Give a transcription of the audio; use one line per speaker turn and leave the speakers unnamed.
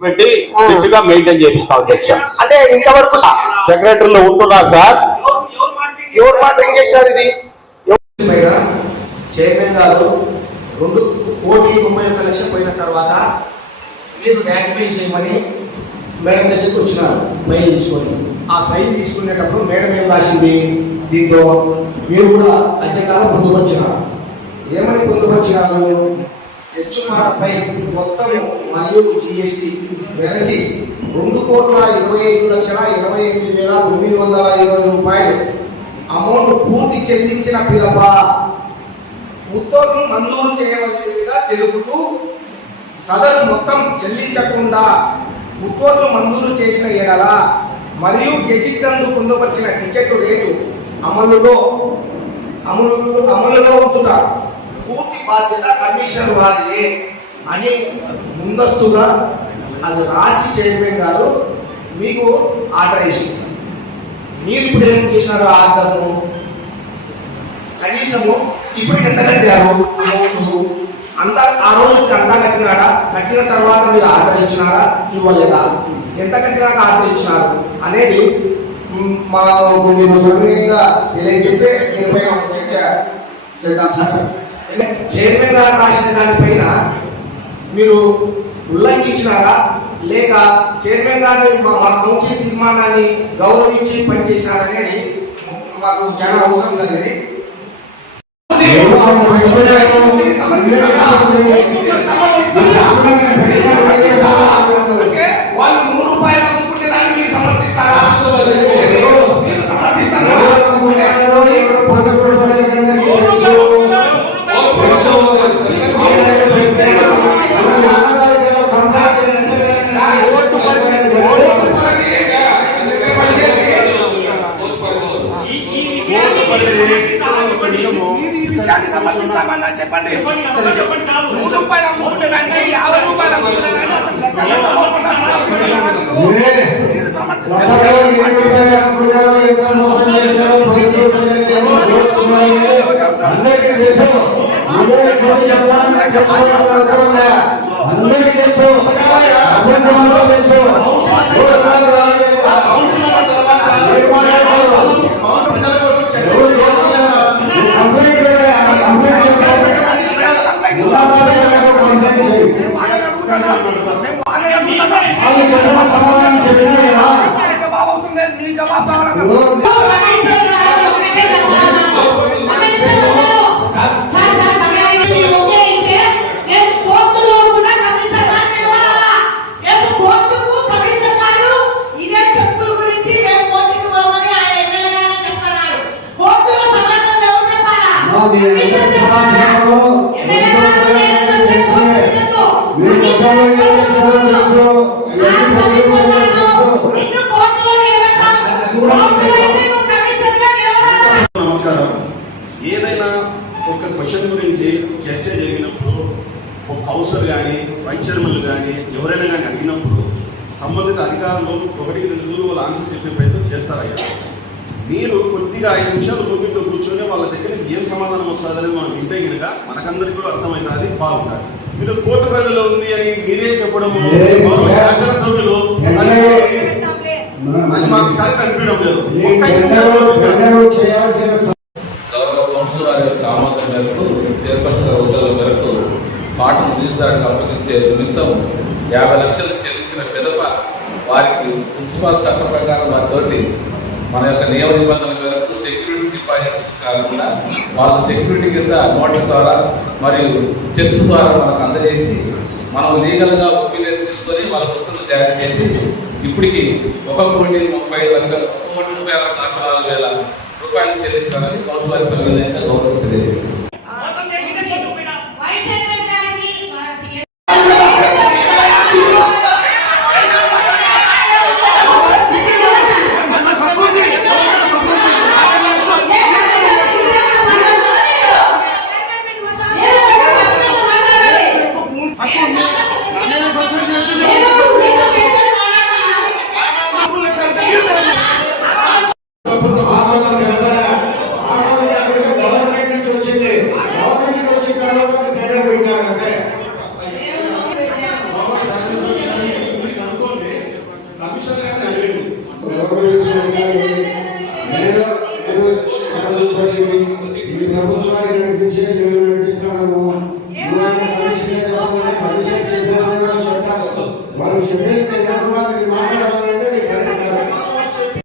పెట్టి స్ట్రిక్ట్గా మెయింటైన్ చేపిస్తాం అధ్యక్ష
అంటే ఇంతవరకు
సెక్రటరీలో ఉంటున్నారు సార్.
ఎవరు మాత్రం చేసినారు ఇది? చైర్మన్ గారు రెండు కోటి తొంభై ఒక్క లక్షలు పోయిన తర్వాత మీరు యాక్టివేట్ చేయమని మేడం దగ్గరికి వచ్చినారు ఫైల్ తీసుకొని. ఆ ఫైల్ తీసుకునేటప్పుడు మేడం ఏం రాసింది? దీంతో మీరు కూడా అజెండాలో పొందుపరిచినారు. ఏమని పొందుపరిచినారు? హెచ్చుమార్పై మొత్తం మరియు జిఎస్టి వెలసి రెండు కోట్ల ఇరవై ఐదు లక్షల ఇరవై ఎనిమిది వేల తొమ్మిది వందల ఇరవై రూపాయలు అమౌంట్ పూర్తి చెల్లించిన పిదప. ఉత్తర్వులు మంజూరు చేయవలసిందిగా తెలుపుతూ సదరు మొత్తం చెల్లించకుండా ఉత్తర్వులు మంజూరు చేసిన ఎడల మరియు గెజిట్ నందు పొందవలసిన టికెట్ రేటు అమలులో అమలు అమలులో ఉంచుట బాధ్యత కమిషన్ వారిదే అని ముందస్తుగా అది రాసి చైర్మన్ గారు మీకు ఆర్డర్ ఇస్తున్నారు. మీరు ఇప్పుడు ఏం చేశారు ఆర్డర్ను? కనీసము ఇప్పుడు ఎంత కట్టారు? అంత అంతా ఆ రోజు అంతా కట్టినాడా? కట్టిన తర్వాత మీరు ఆర్డర్ ఇచ్చినారా? ఇవ్వలేదా? ఎంత కట్టినాక ఆర్డర్ ఇచ్చినారు? అనేది మ్, మా మీరు సౌకర్యంగా తెలియజేస్తే దీనిపైన ఒక చర్చ చేద్దాం సార్. చైర్మన్ గారు రాసిన దానిపైన మీరు ఉల్లంఘించినారా? లేక చైర్మన్ గారి మా- కౌన్సిల్ తీర్మానాన్ని గౌరవించి పనిచేసినారనేది మాకు చాలా అవసరం జరిగింది. అంటే
విషయాన్ని సమర్థిస్తామన్నా చెప్పండి నూరు రూపాయలు అమ్ముకుంటే దానికి యాభై రూపాయలు అమ్ముకుంటే దానికి అతను లెక్క ఎంత అమ్ముకుంటున్నారు? మీరు సమర్థిస్తారు.
అందరికీ తెలుసు అందరికీ చెప్పడానికి తెలుసుకోవాల్సిన అవసరం లే. అందరికీ తెలుసు సమాధానం చెప్పినా
జవాబు అవసరం లేదు. మీ జవాబు.
ఇప్పుడు
నమస్కారం. ఏదైనా ఒక క్వశ్చన్ గురించి చర్చ జరిగినప్పుడు ఒక కౌన్సిలర్ కానీ వైస్ చైర్మన్లు కానీ ఎవరైనా కానీ అడిగినప్పుడు సంబంధిత అధికారులు ఒకటి రెండు రోజులు వాళ్ళు ఆన్సర్ చెప్పే ప్రయత్నం చేస్తారయ్యా మీరు కొద్దిగా ఐదు నిమిషాలు భూమితో కూర్చొని వాళ్ళ దగ్గర ఏం సమాధానం వస్తుందని మనం వింటే కనుక మనకందరికీ కూడా అర్థమవుతుంది బాగుంటుంది. మీరు కోర్టు పరిధిలో ఉంది అని మీరే చెప్పడము గౌరవ శాసనసభ్యులు అది అది మాకు లేదు.
ఆమోదం మేరకు చైర్పర్సన్ ఉత్తర్వుల మేరకు పాట అప్పగించే నిమిత్తం యాభై లక్షలు చెల్లించిన పిదప వారికి మున్సిపల్ చట్ట ప్రకారం వారితోటి మన యొక్క నియమ నిబంధనల మేరకు సెక్యూరిటీ డిపాజిట్స్ కాకుండా వాళ్ళు సెక్యూరిటీ కింద నోట్ల ద్వారా మరియు చెక్స్ ద్వారా మనకు అందజేసి మనం లీగల్గా ఒపీనియన్ తీసుకొని వాళ్ళ ఉత్తర్వులు తయారు చేసి ఇప్పటికి ఒక కోటి ముప్పై లక్షలు ఒక కోటి ముప్పై ఆరు లక్షల నాలుగు వేల రూపాయలు చెల్లించాలని కౌన్సిలర్ సభ్యుల గౌరవం
ములాయి నడిపించే
నేను